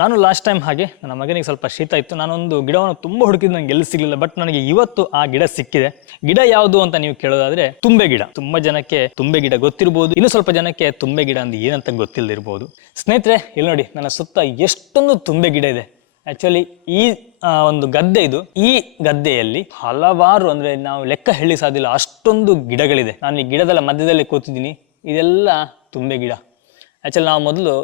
ನಾನು last time ಹಾಗೆ ನನ್ನ ಮಗನಿಗೆ ಸ್ವಲ್ಪ ಶೀತ ಇತ್ತು. ನಾನೊಂದು ಗಿಡವನ್ನು ತುಂಬ ಹುಡುಕಿದ್ದು ನಂಗೆ ಎಲ್ಲಿ ಸಿಗಲಿಲ್ಲ. ಬಟ್ ನನಗೆ ಇವತ್ತು ಆ ಗಿಡ ಸಿಕ್ಕಿದೆ. ಗಿಡ ಯಾವುದು ಅಂತ ನೀವು ಕೇಳೋದಾದ್ರೆ ತುಂಬೆ ಗಿಡ. ತುಂಬಾ ಜನಕ್ಕೆ ತುಂಬೆ ಗಿಡ ಗೊತ್ತಿರಬಹುದು, ಇನ್ನು ಸ್ವಲ್ಪ ಜನಕ್ಕೆ ತುಂಬೆ ಗಿಡ ಅಂದ್ರೆ ಏನಂತ ಗೊತ್ತಿಲ್ಲದಿರ್ಬೋದು. ಸ್ನೇಹಿತರೆ, ಇಲ್ಲಿ ನೋಡಿ, ನನ್ನ ಸುತ್ತ ಎಷ್ಟೊಂದು ತುಂಬೆ ಗಿಡ ಇದೆ. ಆಕ್ಚುಲಿ ಈ ಒಂದು ಗದ್ದೆ ಇದು. ಈ ಗದ್ದೆಯಲ್ಲಿ ಹಲವಾರು, ಅಂದ್ರೆ ನಾವು ಲೆಕ್ಕ ಹೇಳಿ ಸಾಧ್ಯಲ್ಲ ಅಷ್ಟೊಂದು ಗಿಡಗಳಿದೆ. ನಾನು ಈ ಗಿಡದ ಮಧ್ಯದಲ್ಲಿ ಕೂತಿದ್ದೀನಿ. ಇದೆಲ್ಲ ತುಂಬೆ ಗಿಡ. ಆಕ್ಚುಲಿ ನಾವು ಮೊದಲು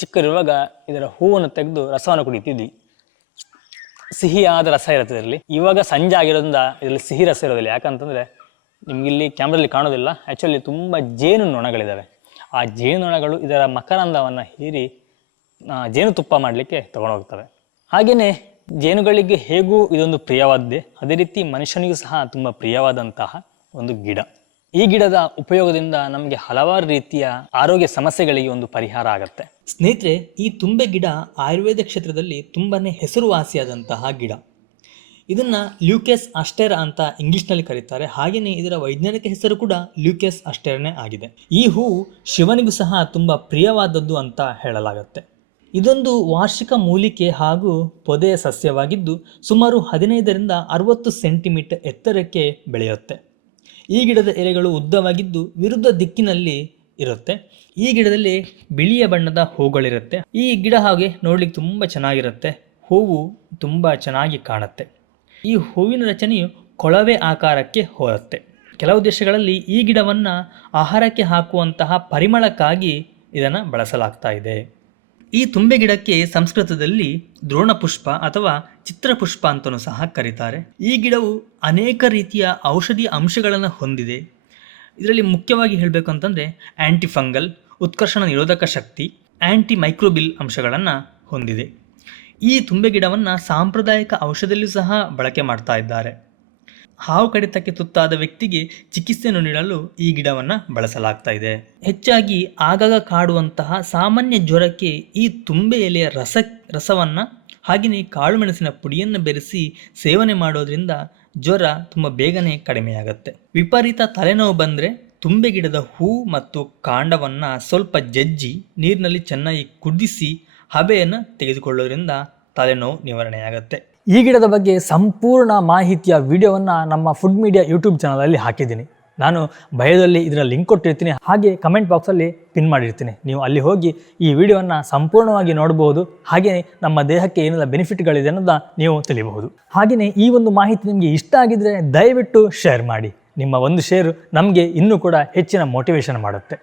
ಚಿಕ್ಕರಿರುವಾಗ ಇದರ ಹೂವನ್ನು ತೆಗೆದು ರಸವನ್ನು ಕುಡಿತಿದ್ವಿ. ಸಿಹಿಯಾದ ರಸ ಇರುತ್ತೆ ಇದರಲ್ಲಿ. ಇವಾಗ ಸಂಜೆ ಆಗಿರೋದ್ರಿಂದ ಇದರಲ್ಲಿ ಸಿಹಿ ರಸ ಇರೋದಿಲ್ಲ. ಯಾಕಂತಂದ್ರೆ ನಿಮ್ಗಿಲ್ಲಿ ಕ್ಯಾಮ್ರಲ್ಲಿ ಕಾಣೋದಿಲ್ಲ. ಆಕ್ಚುಲಿ ತುಂಬಾ ಜೇನು ನೊಣಗಳಿದಾವೆ. ಆ ಜೇನುನೊಣಗಳು ಇದರ ಮಕರಂದವನ್ನು ಹೀರಿ ಜೇನುತುಪ್ಪ ಮಾಡಲಿಕ್ಕೆ ತಗೊಂಡೋಗ್ತವೆ. ಹಾಗೇನೆ ಜೇನುಗಳಿಗೆ ಹೇಗೂ ಇದೊಂದು ಪ್ರಿಯವಾದ್ದೇ, ಅದೇ ರೀತಿ ಮನುಷ್ಯನಿಗೂ ಸಹ ತುಂಬ ಪ್ರಿಯವಾದಂತಹ ಒಂದು ಗಿಡ. ಈ ಗಿಡದ ಉಪಯೋಗದಿಂದ ನಮಗೆ ಹಲವಾರು ರೀತಿಯ ಆರೋಗ್ಯ ಸಮಸ್ಯೆಗಳಿಗೆ ಒಂದು ಪರಿಹಾರ ಆಗುತ್ತೆ. ಸ್ನೇಹಿತರೆ, ಈ ತುಂಬೆ ಗಿಡ ಆಯುರ್ವೇದ ಕ್ಷೇತ್ರದಲ್ಲಿ ತುಂಬಾನೇ ಹೆಸರುವಾಸಿಯಾದಂತಹ ಗಿಡ. ಇದನ್ನ ಲ್ಯೂಕೆಸ್ ಅಸ್ಟೆರಾ ಅಂತ ಇಂಗ್ಲಿಷ್ನಲ್ಲಿ ಕರೀತಾರೆ. ಹಾಗೆಯೇ ಇದರ ವೈಜ್ಞಾನಿಕ ಹೆಸರು ಕೂಡ ಲ್ಯೂಕೆಸ್ ಅಸ್ಟೆರಾನೇ ಆಗಿದೆ. ಈ ಹೂವು ಶಿವನಿಗೂ ಸಹ ತುಂಬಾ ಪ್ರಿಯವಾದದ್ದು ಅಂತ ಹೇಳಲಾಗುತ್ತೆ. ಇದೊಂದು ವಾರ್ಷಿಕ ಮೂಲಿಕೆ ಹಾಗೂ ಪೊದೆಯ ಸಸ್ಯವಾಗಿದ್ದು ಸುಮಾರು 15ರಿಂದ 60 ಸೆಂಟಿಮೀಟರ್ ಎತ್ತರಕ್ಕೆ ಬೆಳೆಯುತ್ತೆ. ಈ ಗಿಡದ ಎಲೆಗಳು ಉದ್ದವಾಗಿದ್ದು ವಿರುದ್ಧ ದಿಕ್ಕಿನಲ್ಲಿ ಇರುತ್ತೆ. ಈ ಗಿಡದಲ್ಲಿ ಬಿಳಿಯ ಬಣ್ಣದ ಹೂಗಳಿರುತ್ತೆ. ಈ ಗಿಡ ಹಾಗೆ ನೋಡ್ಲಿಕ್ಕೆ ತುಂಬ ಚೆನ್ನಾಗಿರುತ್ತೆ. ಹೂವು ತುಂಬ ಚೆನ್ನಾಗಿ ಕಾಣುತ್ತೆ. ಈ ಹೂವಿನ ರಚನೆಯು ಕೊಳವೆ ಆಕಾರಕ್ಕೆ ಹೋಗುತ್ತೆ. ಕೆಲವು ದೇಶಗಳಲ್ಲಿ ಈ ಗಿಡವನ್ನು ಆಹಾರಕ್ಕೆ ಹಾಕುವಂತಹ ಪರಿಮಳಕ್ಕಾಗಿ ಇದನ್ನು ಬಳಸಲಾಗ್ತಾ ಇದೆ. ಈ ತುಂಬೆ ಗಿಡಕ್ಕೆ ಸಂಸ್ಕೃತದಲ್ಲಿ ದ್ರೋಣಪುಷ್ಪ ಅಥವಾ ಚಿತ್ರಪುಷ್ಪ ಅಂತಲೂ ಸಹ ಕರೀತಾರೆ. ಈ ಗಿಡವು ಅನೇಕ ರೀತಿಯ ಔಷಧೀಯ ಅಂಶಗಳನ್ನು ಹೊಂದಿದೆ. ಇದರಲ್ಲಿ ಮುಖ್ಯವಾಗಿ ಹೇಳಬೇಕು ಅಂತಂದರೆ ಆ್ಯಂಟಿಫಂಗಲ್, ಉತ್ಕರ್ಷಣ ನಿರೋಧಕ ಶಕ್ತಿ, ಆ್ಯಂಟಿ ಮೈಕ್ರೋಬಿಲ್ ಅಂಶಗಳನ್ನು ಹೊಂದಿದೆ. ಈ ತುಂಬೆ ಗಿಡವನ್ನು ಸಾಂಪ್ರದಾಯಿಕ ಔಷಧಿಯಲ್ಲೂ ಸಹ ಬಳಕೆ ಮಾಡ್ತಾ ಇದ್ದಾರೆ. ಹಾವು ಕಡಿತಕ್ಕೆ ತುತ್ತಾದ ವ್ಯಕ್ತಿಗೆ ಚಿಕಿತ್ಸೆಯನ್ನು ನೀಡಲು ಈ ಗಿಡವನ್ನು ಬಳಸಲಾಗ್ತಾ ಇದೆ. ಹೆಚ್ಚಾಗಿ ಆಗಾಗ ಕಾಡುವಂತಹ ಸಾಮಾನ್ಯ ಜ್ವರಕ್ಕೆ ಈ ತುಂಬೆ ಎಲೆಯ ರಸವನ್ನು ಹಾಗೆಯೇ ಕಾಳುಮೆಣಸಿನ ಪುಡಿಯನ್ನು ಬೆರೆಸಿ ಸೇವನೆ ಮಾಡೋದ್ರಿಂದ ಜ್ವರ ತುಂಬ ಬೇಗನೆ ಕಡಿಮೆಯಾಗುತ್ತೆ. ವಿಪರೀತ ತಲೆನೋವು ಬಂದರೆ ತುಂಬೆ ಗಿಡದ ಹೂ ಮತ್ತು ಕಾಂಡವನ್ನು ಸ್ವಲ್ಪ ಜಜ್ಜಿ ನೀರಿನಲ್ಲಿ ಚೆನ್ನಾಗಿ ಕುದಿಸಿ ಹಬೆಯನ್ನು ತೆಗೆದುಕೊಳ್ಳೋದ್ರಿಂದ ತಲೆನೋವು ನಿವಾರಣೆಯಾಗುತ್ತೆ. ಈ ಗಿಡದ ಬಗ್ಗೆ ಸಂಪೂರ್ಣ ಮಾಹಿತಿಯ ವಿಡಿಯೋವನ್ನು ನಮ್ಮ ಫುಡ್ ಮೀಡಿಯಾ ಯೂಟ್ಯೂಬ್ ಚಾನಲಲ್ಲಿ ಹಾಕಿದ್ದೀನಿ. ನಾನು ಬಯೋದಲ್ಲಿ ಇದರ ಲಿಂಕ್ ಕೊಟ್ಟಿರ್ತೀನಿ, ಹಾಗೆ ಕಮೆಂಟ್ ಬಾಕ್ಸಲ್ಲಿ ಪಿನ್ ಮಾಡಿರ್ತೀನಿ. ನೀವು ಅಲ್ಲಿ ಹೋಗಿ ಈ ವಿಡಿಯೋವನ್ನು ಸಂಪೂರ್ಣವಾಗಿ ನೋಡಬಹುದು. ಹಾಗೆಯೇ ನಮ್ಮ ದೇಹಕ್ಕೆ ಏನೆಲ್ಲ ಬೆನಿಫಿಟ್ಗಳಿದೆ ಅನ್ನೋದನ್ನ ನೀವು ತಿಳಿಯಬಹುದು. ಹಾಗೆಯೇ ಈ ಒಂದು ಮಾಹಿತಿ ನಿಮಗೆ ಇಷ್ಟ ಆಗಿದ್ರೆ ದಯವಿಟ್ಟು ಶೇರ್ ಮಾಡಿ. ನಿಮ್ಮ ಒಂದು ಶೇರು ನಮಗೆ ಇನ್ನೂ ಕೂಡ ಹೆಚ್ಚಿನ ಮೋಟಿವೇಶನ್ ಮಾಡುತ್ತೆ.